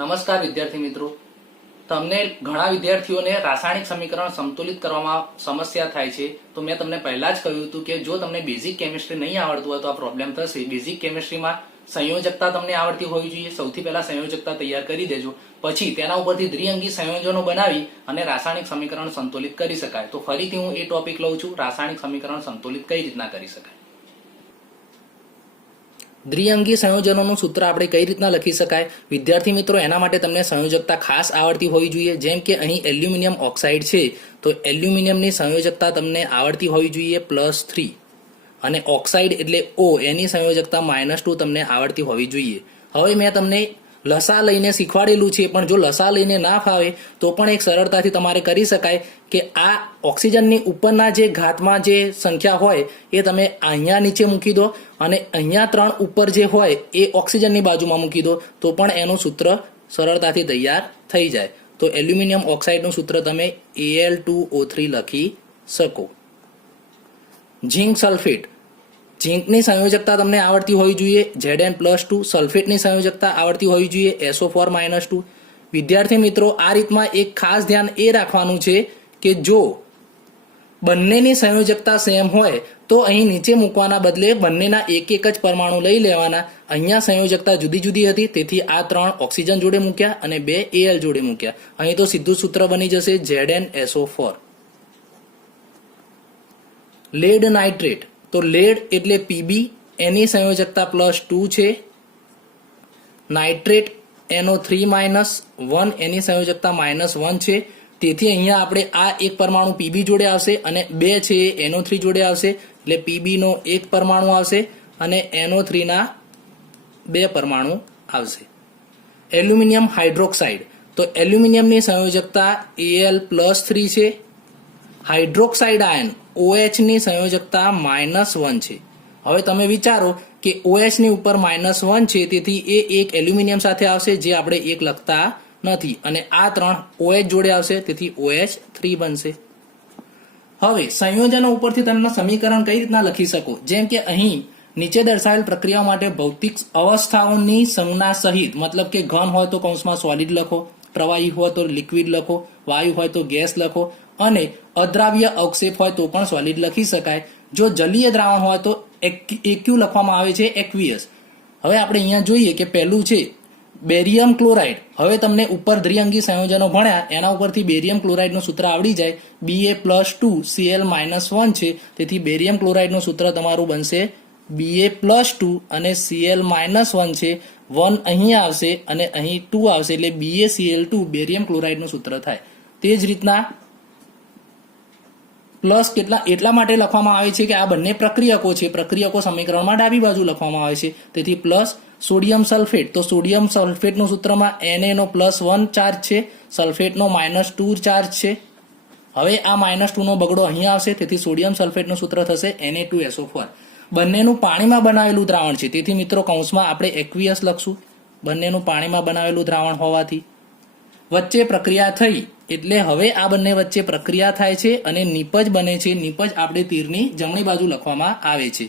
નમસ્કાર વિદ્યાર્થી મિત્રો, તમને ઘણા વિદ્યાર્થીઓને રાસાયણિક સમીકરણ સંતુલિત કરવામાં સમસ્યા થાય છે. તો મેં તમને પહેલા જ કહ્યું હતું કે જો તમને બેઝિક કેમિસ્ટ્રી નહીં આવડતું હોય તો આ પ્રોબ્લેમ થશે. બેઝિક કેમિસ્ટ્રીમાં સંયોજકતા તમને આવડતી હોવી જોઈએ. સૌથી પહેલા સંયોજકતા તૈયાર કરી દેજો, પછી તેના ઉપરથી દ્વિઅંગી સંયોજનો બનાવી અને રાસાયણિક સમીકરણ સંતુલિત કરી શકાય. તો ફરીથી હું એ ટોપિક લઉં છું, રાસાયણિક સમીકરણ સંતુલિત કઈ રીતના કરી શકાય. દ્વિઅંગી સંયોજનોનું સૂત્ર આપણે કઈ રીતના લખી શકાય વિદ્યાર્થી મિત્રો, એના માટે તમને સંયોજકતા ખાસ આવડતી હોવી જોઈએ. જેમ કે અહીં એલ્યુમિનિયમ ઓક્સાઇડ છે તો એલ્યુમિનિયમની સંયોજકતા તમને આવડતી હોવી જોઈએ +3, અને ઓક્સાઇડ એટલે O, એની સંયોજકતા -2 તમને આવડતી હોવી જોઈએ. હવે મેં તમને લસા લઈને શીખવાડેલું છે, પણ જો લસા લઈને ના ફાવે તો પણ એક સરળતાથી તમારે કરી શકાય કે આ ઓક્સિજનની ઉપરના જે ઘાતમાં જે સંખ્યા હોય એ તમે અહીંયા નીચે મૂકી દો અને અહીંયા 3 ઉપર જે હોય એ ઓક્સિજનની બાજુમાં મૂકી દો, તો પણ એનું સૂત્ર સરળતાથી તૈયાર થઈ જાય. તો એલ્યુમિનિયમ ઓક્સાઇડનું સૂત્ર તમે Al2O3 લખી શકો. ઝીંક સલ્ફેટ, ઝીંકની સંયોજકતા તમને આવડતી હોવી જોઈએ Zn+2, સલ્ફેટની સંયોજકતા આવડતી હોવી જોઈએ SO4 -2. વિદ્યાર્થી મિત્રો, આ રીતમાં એક ખાસ ધ્યાન એ રાખવાનું છે કે જો બંનેની સંયોજકતા સેમ હોય તો અહીં નીચે મૂકવાના બદલે બંનેના એક જ પરમાણુ લઈ લેવાના. અહીંયા સંયોજકતા જુદી જુદી હતી, તેથી આ 3 ઓક્સિજન જોડે મૂક્યા અને 2 Al જોડે મૂક્યા. અહીં તો સીધું સૂત્ર બની જશે ZnSO4. લેડ નાઇટ્રેટ, તો લેડ એટલે Pb, એની સંયોજકતા +2 છે. નાઇટ્રેટ NO3 -1, એની સંયોજકતા -1 છે. તેથી અહીંયા આપણે આ એક પરમાણુ Pb જોડે આવશે અને 2 છે એ NO3 જોડે આવશે, એટલે Pb નો એક પરમાણુ આવશે અને NO3 ના 2 પરમાણુ આવશે. એલ્યુમિનિયમ હાઇડ્રોક્સાઇડ, તો એલ્યુમિનિયમની સંયોજકતા Al+3 છે. હાઇડ્રોક્સાઇડ આયન OH ની સંયોજકતા -1 છે. હવે તમે વિચારો કે OH ની ઉપર -1 છે, તેથી એ એક એલ્યુમિનિયમ સાથે આવશે જે આપણે એક લખતા નથી, અને આ 3 OH જોડે આવશે, તેથી OH3 બનશે. હવે સંયોજનો ઉપરથી તમે સમીકરણ કઈ રીતના લખી શકો, જેમ કે અહીં નીચે દર્શાવેલ પ્રક્રિયા માટે ભૌતિક અવસ્થાઓની સંજ્ઞા સહિત, મતલબ કે ઘન હોય તો કૌંસમાં સોલિડ લખો, પ્રવાહી હોય તો લિક્વિડ લખો, વાયુ હોય તો ગેસ લખો, અને અદ્રાવ્ય અવક્ષેપ હોય તો પણ સોલિડ લખી શકાય. જો જલીય દ્રાવણ હોય તો એક્યુ લખવામાં આવે છે, એક્વિયસ. હવે આપણે અહીંયા જોઈએ કે પહેલું છે બેરિયમ ક્લોરાઇડ. હવે તમને ઉપર દ્વિઅંગી સંયોજનો ભણ્યા એના ઉપરથી બેરિયમ ક્લોરાઇડનું સૂત્ર આવડી જાય. Ba+2 Cl -1 છે, તેથી બેરિયમ ક્લોરાઇડનું સૂત્ર તમારું બનશે Ba+2 અને Cl -1 છે. 1 અહીં આવશે અને અહીં 2 આવશે, એટલે BaCl2 બેરિયમ ક્લોરાઇડનું સૂત્ર થાય. તે જ રીતના પ્લસ એટલા માટે લખવામાં આવે છે કે આ બંને પ્રક્રિયકો છે, પ્રક્રિયકો સમીકરણમાં ડાબી બાજુ લખવામાં આવે છે, તેથી પ્લસ. સોડિયમ સલ્ફેટ, તો સોડિયમ સલ્ફેટનું સૂત્રમાં Na નો +1 ચાર્જ છે, સલ્ફેટનો -2 ચાર્જ છે. હવે આ -2 નો બગડો અહીં આવશે, તેથી સોડિયમ સલ્ફેટનું સૂત્ર થશે Na2SO4. બંનેનું પાણીમાં બનાવેલું દ્રાવણ છે, તેથી મિત્રો કૌંસમાં આપણે એક્વિયસ લખશું, બંનેનું પાણીમાં બનાવેલું દ્રાવણ હોવાથી. વચ્ચે પ્રક્રિયા થઈ એટલે હવે આ બંને વચ્ચે પ્રક્રિયા થાય છે અને નિપજ બને છે. નિપજ આપણે તીરની જમણી બાજુ લખવામાં આવે છે.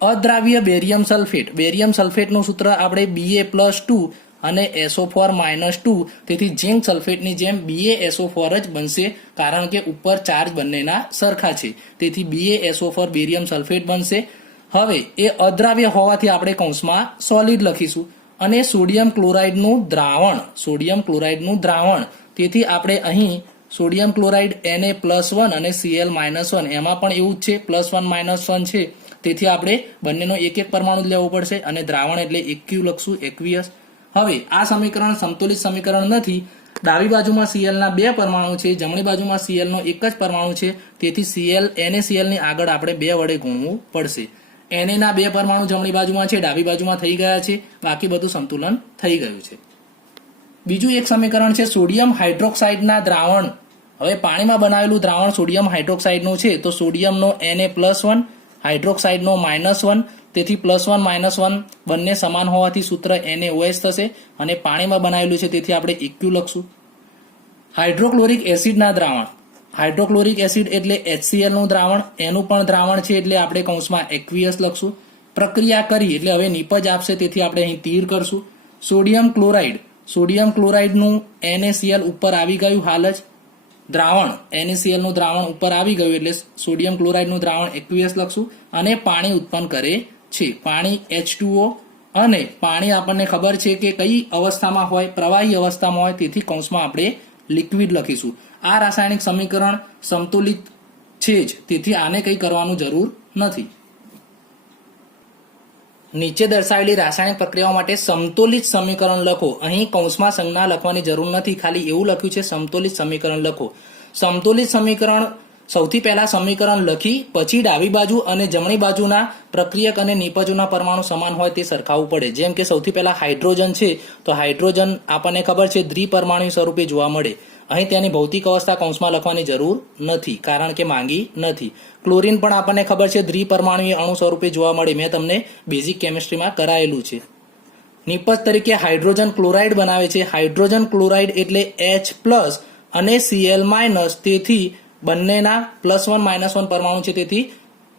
અદ્રાવ્ય બેરિયમ સલ્ફેટ, બેરિયમ સલ્ફેટનું સૂત્ર આપણે Ba+2 અને SO4 -2, તેથી ઝીંક સલ્ફેટની જેમ BaSO4 જ બનશે, કારણ કે ઉપર ચાર્જ બંનેના સરખા છે, તેથી BaSO4 બેરિયમ સલ્ફેટ બનશે. હવે એ અદ્રાવ્ય હોવાથી આપણે કૌંસમાં સોલિડ લખીશું. અને સોડિયમ ક્લોરાઇડનું દ્રાવણ, તેથી આપણે અહીં સોડિયમ ક્લોરાઇડ Na+1 અને Cl -1, એમાં પણ એવું જ છે, +1 -1 છે, તેથી આપણે બંનેનો એક પરમાણુ લેવો પડશે અને દ્રાવણ એટલે એક્યુ લખશું, એક્વિયસ. હવે આ સમીકરણ સંતુલિત સમીકરણ નથી. ડાબી બાજુમાં Cl ના 2 પરમાણુ છે, જમણી બાજુમાં Cl નો એક જ પરમાણુ છે, તેથી NaCl ની આગળ આપણે 2 વડે ગુણવું પડશે. Na ના 2 પરમાણુ જમણી બાજુમાં છે, ડાબી બાજુમાં થઈ ગયા છે, બાકી બધું સંતુલન થઈ ગયું છે. બીજું એક સમીકરણ છે સોડિયમ હાઇડ્રોક્સાઇડના દ્રાવણ. હવે પાણીમાં બનાવેલું દ્રાવણ સોડિયમ હાઇડ્રોક્સાઇડનું છે, તો સોડિયમનો Na+1, હાઇડ્રોક્સાઇડનો -1, તેથી +1 -1 બંને સમાન હોવાથી સૂત્ર NaOH થશે, અને પાણીમાં બનાવેલું છે તેથી આપણે એક્યુ લખશું. હાઇડ્રોક્લોરિક એસિડના દ્રાવણ, હાઇડ્રોક્લોરિક એસિડ એટલે HCl નું દ્રાવણ, એનું પણ દ્રાવણ છે એટલે આપણે કૌંસમાં એક્વિયસ લખશું. પ્રક્રિયા કરી એટલે હવે નિપજ આપશે, તેથી આપણે અહીં તીર કરશું. સોડિયમ ક્લોરાઇડ, સોડિયમ ક્લોરાઇડનું NaCl ઉપર આવી ગયું હાલ જ દ્રાવણ NaCl નું દ્રાવણ ઉપર આવી ગયું એટલે સોડિયમ ક્લોરાઇડનું દ્રાવણ એક્વિયસ લખશું અને પાણી ઉત્પન્ન કરે છે. પાણી H2O અને પાણી આપણને ખબર છે કે કઈ અવસ્થામાં હોય, પ્રવાહી અવસ્થામાં હોય, તેથી કૌંસમાં આપણે લિક્વિડ લખીશું. આ રાસાયણિક સમીકરણ સંતુલિત છે જ, તેથી આને કંઈ કરવાનું જરૂર નથી. નીચે દર્શાવેલી રાસાયણિક પ્રક્રિયાઓ માટે સમતોલિત સમીકરણ લખો. અહીં કૌંસમાં સંજ્ઞા લખવાની જરૂર નથી, ખાલી એવું લખ્યું છે સમતોલિત સમીકરણ લખો. સમતોલિત સમીકરણ સૌથી પહેલા સમીકરણ લખી પછી ડાબી બાજુ અને જમણી બાજુના પ્રક્રિયક અને નિપજોના પરમાણુ સમાન હોય તે સરખાવવું પડે. જેમ કે સૌથી પહેલા હાઇડ્રોજન છે તો હાઇડ્રોજન આપણને ખબર છે દ્વિપરમાણુ સ્વરૂપે જોવા મળે. અહીં તેની ભૌતિક અવસ્થા કૌંસમાં લખવાની જરૂર નથી કારણ કે માંગી નથી. ક્લોરીન પણ આપણને ખબર છે દ્વિપરમાણુય અણુ સ્વરૂપે જોવા મળે, મેં તમને બેઝિક કેમિસ્ટ્રીમાં કરાયેલું છે. નિપજ તરીકે હાઇડ્રોજન ક્લોરાઇડ બનાવે છે. હાઇડ્રોજન ક્લોરાઇડ એટલે H+ અને Cl-, તેથી બંનેના +1 -1 પરમાણુ છે, તેથી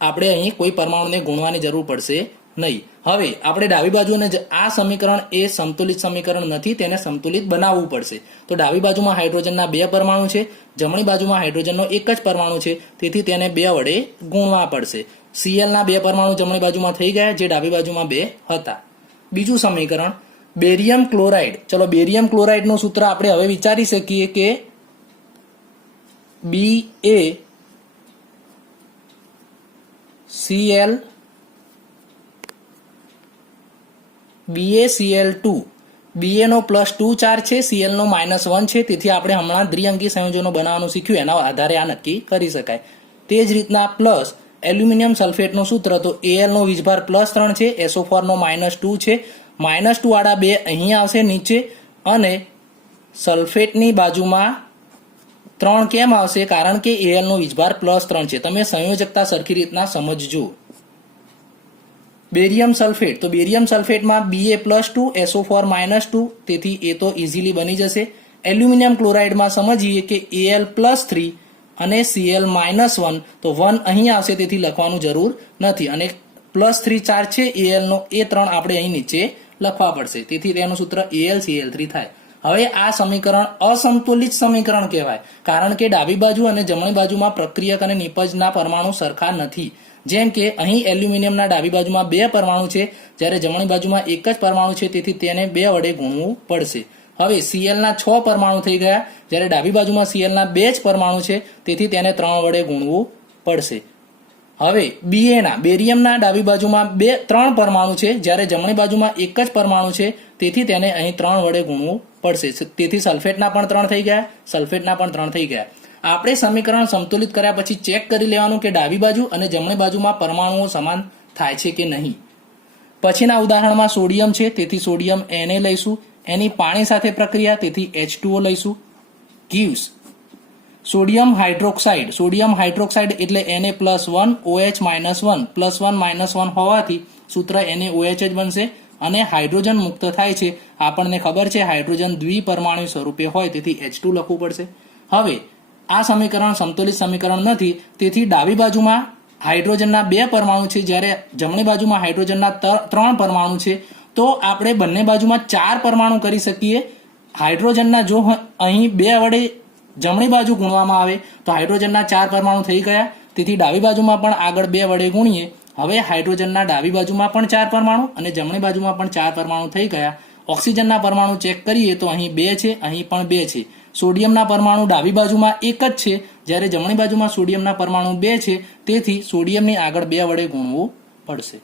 આપણે અહીં કોઈ પરમાણુને ગુણવાની જરૂર પડશે નહીં. હવે આપણે ડાબી બાજુ આ સમીકરણ એ સંતુલિત સમીકરણ નથી, તેને સંતુલિત બનાવવું પડશે. તો ડાબી બાજુમાં હાઇડ્રોજનના 2 પરમાણુ છે, જમણી બાજુમાં હાઇડ્રોજનનો એક જ પરમાણુ છે, તેથી તેને 2 વડે ગુણવા પડશે. Cl-ના 2 પરમાણુ જમણી બાજુમાં થઈ ગયા જે ડાબી બાજુમાં 2 હતા. બીજું સમીકરણ બેરિયમ ક્લોરાઇડ. ચલો બેરિયમ ક્લોરાઇડનું સૂત્ર આપણે હવે વિચારી શકીએ કે BaCl2 Ba નો +2 ચાર્જ છે, Cl નો -1 છે, તેથી આપણે હમણાં દ્વિઅંકી સંયોજનો બનાવવાનું શીખ્યું, એના આધારે આ નક્કી કરી શકાય. તે જ રીતના પ્લસ એલ્યુમિનિયમ સલ્ફેટનું સૂત્ર તો Al નો વીજભાર +3 છે, SO4 નો -2 છે, -2 વાળા 2 અહીં આવશે નીચે અને સલ્ફેટની બાજુમાં 3 કેમ આવશે કારણ કે Al નો વીજભાર +3 છે. તમે સંયોજકતા સરખી રીતના સમજજો. બેરિયમ સલ્ફેટ તો બેરિયમ સલ્ફેટમાં Ba+2 SO4 -2, તેથી એ તો ઇઝીલી બની જશે. એલ્યુમિનિયમ ક્લોરાઇડમાં સમજીએ કે Al+3 અને Cl -1 તો 1 અહીં આવશે, તેથી લખવાનું જરૂર નથી અને +3 ચાર્જ છે Al નો એ 3 આપણે અહીં નીચે લખવા પડશે, તેથી તેનું સૂત્ર AlCl3 થાય. હવે આ સમીકરણ અસંતુલિત સમીકરણ કહેવાય કારણ કે ડાબી બાજુ અને જમણી બાજુમાં પ્રક્રિયક અને નિપજના પરમાણુ સરખા નથી. જેમ કે અહીં એલ્યુમિનિયમના ડાબી બાજુમાં 2 પરમાણુ છે જ્યારે જમણી બાજુમાં એક જ પરમાણુ છે, તેથી તેને 2 વડે ગુણવું પડશે. હવે Cl-ના 6 પરમાણુ થઈ ગયા જ્યારે ડાબી બાજુમાં Cl-ના 2 જ પરમાણુ છે, તેથી તેને 3 વડે ગુણવું પડશે. હવે બેરિયમના ડાબી બાજુમાં 3 પરમાણુ છે જ્યારે જમણી બાજુમાં એક જ પરમાણુ છે, તેથી તેને અહીં 3 વડે ગુણવું પડશે. તેથી સલ્ફેટના પણ 3 થઈ ગયા, સલ્ફેટના પણ 3 થઈ ગયા. આપણે સમીકરણ સંતુલિત કર્યા પછી ચેક કરી લેવાનું કે ડાબી બાજુ અને જમણી બાજુમાં પરમાણુઓ સમાન થાય છે કે નહીં. પછીના ઉદાહરણમાં સોડિયમ છે, તેથી સોડિયમ Na લઈશું. એની પાણી સાથે પ્રક્રિયા, તેથી H2O લઈશું. gives સોડિયમ હાઇડ્રોક્સાઇડ એટલે Na+1 OH -1 +1 -1 હોવાથી સૂત્ર NaOH જ બનશે અને હાઇડ્રોજન મુક્ત થાય છે. આપણને ખબર છે હાઇડ્રોજન દ્વિપરમાણુ સ્વરૂપે હોય, તેથી H2 લખવું પડશે. હવે આ સમીકરણ સંતુલિત સમીકરણ નથી, તેથી ડાબી બાજુમાં હાઇડ્રોજનના 2 પરમાણુ છે જ્યારે જમણી બાજુમાં હાઇડ્રોજનના 3 પરમાણુ છે, તો આપણે બંને બાજુમાં 4 પરમાણુ કરી શકીએ. હાઇડ્રોજનના જો અહીં 2 વડે જમણી બાજુ ગુણવામાં આવે તો હાઇડ્રોજનના 4 પરમાણુ થઈ ગયા, તેથી ડાબી બાજુમાં પણ આગળ 2 વડે ગુણીએ. હવે હાઇડ્રોજનના ડાબી બાજુમાં પણ 4 પરમાણુ અને જમણી બાજુમાં પણ 4 પરમાણુ થઈ ગયા. ઓક્સિજનના પરમાણુ ચેક કરીએ તો અહીં 2 છે, અહીં પણ 2 છે. સોડિયમના પરમાણુ ડાબી બાજુમાં એક જ છે જ્યારે જમણી બાજુમાં સોડિયમના પરમાણુ 2 છે, તેથી સોડિયમની આગળ 2 વડે ગુણવું પડશે.